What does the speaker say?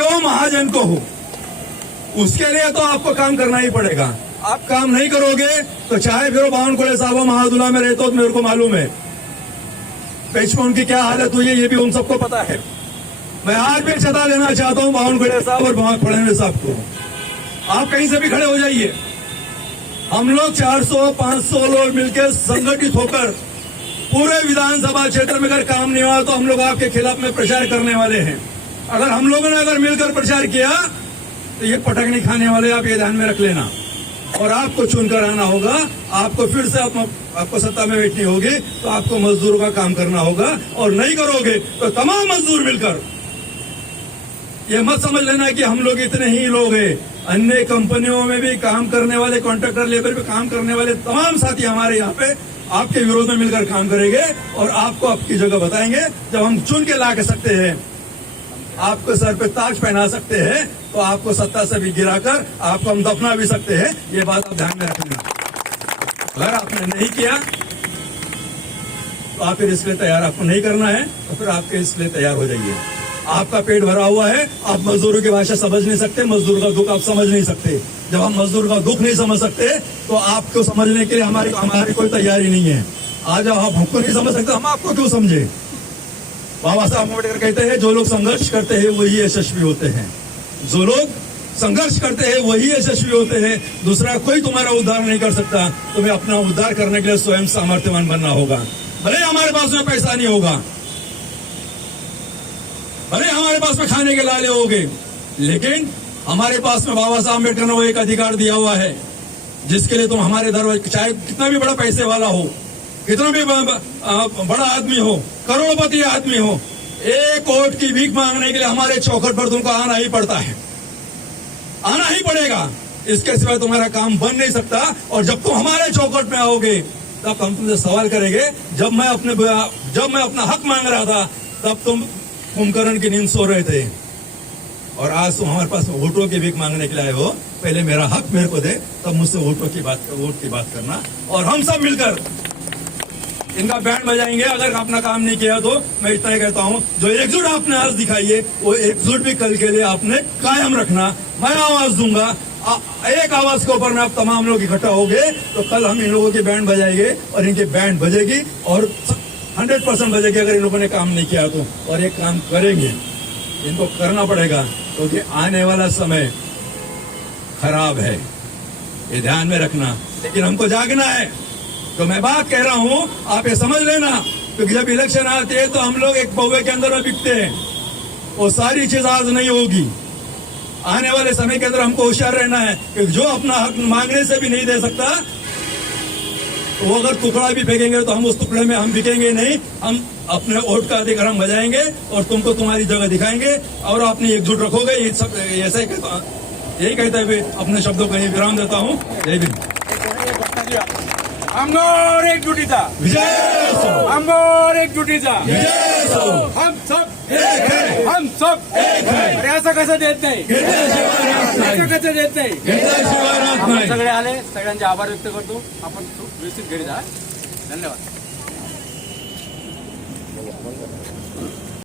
हो महाजन को हो, उसके लिए तो आपको काम करना ही पड़ेगा। आप काम नहीं करोगे तो चाहे फिर बावनकुळे साहब महादुला में रहते हो तो मेरे को मालूम है पेच में उनकी क्या हालत हुई है, ये भी उन सबको पता है। मैं आज भी चेता लेना चाहता हूं बावनकुळे साहब और फडणवीस साहब को, आप कहीं से भी खड़े हो जाइए। हम लोग 400-500 लोग मिलकर संगठित होकर पूरे विधानसभा क्षेत्र में अगर काम नहीं हुआ तो हम लोग आपके खिलाफ में प्रचार करने वाले हैं। अगर हम लोगों ने अगर मिलकर प्रचार किया तो ये पटक नहीं खाने वाले, आप ये ध्यान में रख लेना। और आपको चुनकर आना होगा, आपको फिर से आपको सत्ता में बैठनी होगी, तो आपको मजदूरों का काम करना होगा। और नहीं करोगे तो तमाम मजदूर मिलकर, ये मत समझ लेना कि हम लोग इतने ही लोग हैं, अन्य कंपनियों में भी काम करने वाले, कॉन्ट्रैक्टर लेबर पे काम करने वाले तमाम साथी हमारे यहाँ पे आपके विरोध में मिलकर काम करेंगे और आपको आपकी जगह बताएंगे। जब हम चुन के ला के सकते हैं, आपको सर पे ताज पहना सकते हैं, तो आपको सत्ता से भी गिराकर आपको हम दफना भी सकते हैं। ये बात आप ध्यान में रखना। अगर आपने नहीं किया तो आप फिर इसलिए तैयार, आपको नहीं करना है तो फिर आपके इसलिए तैयार हो जाइए। आपका पेट भरा हुआ है, आप मजदूरों की भाषा समझ नहीं सकते, मजदूर का दुख आप समझ नहीं सकते। जब हम मजदूर का दुख नहीं समझ सकते तो आपको समझने के लिए हमारी कोई तैयारी नहीं है। आज आप हमको नहीं समझ सकते, हम आपको क्यों समझे। बाबा साहब अम्बेडकर कहते हैं जो लोग संघर्ष करते हैं वही यशस्वी होते हैं, जो लोग संघर्ष करते हैं वही यशस्वी होते हैं। दूसरा कोई तुम्हारा उद्धार नहीं कर सकता, तुम्हें अपना उद्धार करने के लिए स्वयं सामर्थ्यवान बनना होगा। भले हमारे पास में पैसा नहीं होगा, भले हमारे पास में खाने के लाले होंगे, लेकिन हमारे पास में बाबा साहब अम्बेडकर ने वो एक अधिकार दिया हुआ है जिसके लिए तुम हमारे दरवाजे, चाहे कितना भी बड़ा पैसे वाला हो, कितना भी बड़ा आदमी हो, करोड़पति आदमी हो, एक वोट की भीख मांगने के लिए हमारे चौखट पर तुमको आना ही पड़ता है, आना ही पड़ेगा। इसके सिवाय तुम्हारा काम बन नहीं सकता। और जब तुम हमारे चौखट में आओगे तब हम तुमसे सवाल करेंगे। जब मैं अपना हक मांग रहा था तब तुम कुंभकर्ण की नींद सो रहे थे, और आज तुम हमारे पास वोटों की भीख मांगने के लिए आए हो। पहले मेरा हक मेरे को दे, तब मुझसे वोट की बात करना। और हम सब मिलकर इनका बैंड बजाएंगे। अगर आपने काम नहीं किया तो मैं इतना ही कहता हूं, जो एकजुट आपने आज दिखाई है वो एकजुट भी कल के लिए आपने कायम रखना। मैं आवाज दूंगा, एक आवाज के ऊपर में आप तमाम लोग इकट्ठा हो गए तो कल हम इन लोगों की बैंड बजाएंगे और इनकी बैंड बजेगी और 100% बजेगी अगर इन लोगों ने काम नहीं किया तो। और एक काम करेंगे, इनको करना पड़ेगा क्योंकि आने वाला समय खराब है, ये ध्यान में रखना। लेकिन हमको जागना है। तो मैं बात कह रहा हूं, आप ये समझ लेना, क्योंकि जब इलेक्शन आते हैं तो हम लोग एक पौवे के अंदर में बिकते हैं। वो सारी चीज आज नहीं होगी। आने वाले समय के अंदर हमको होशियार रहना है कि जो अपना हक मांगने से भी नहीं दे सकता, तो वो अगर टुकड़ा भी फेंकेंगे तो हम उस टुकड़े में हम बिकेंगे नहीं। हम अपने वोट का अधिकार हम बजाएंगे और तुमको तुम्हारी जगह दिखाएंगे और अपनी एकजुट रखोगे। ये सब ऐसा यही कहते हुए अपने शब्दों को यही विराम देता हूँ। जय भीम। आमदार एकजुटीचा विजय असो, आमदार एकजुटीचा विजय असो। हम सब एक है, हम सब एक है। अरे असं कसं देत नाही, घेतल्याशिवाय राहत नाही, असं कसं देत नाही। घेतल्याशिवाय राहत आपण नाही। सगळे आले, सगळ्यांचे आभार व्यक्त करतो। आपण व्यवस्थित घरी जा. धन्यवाद.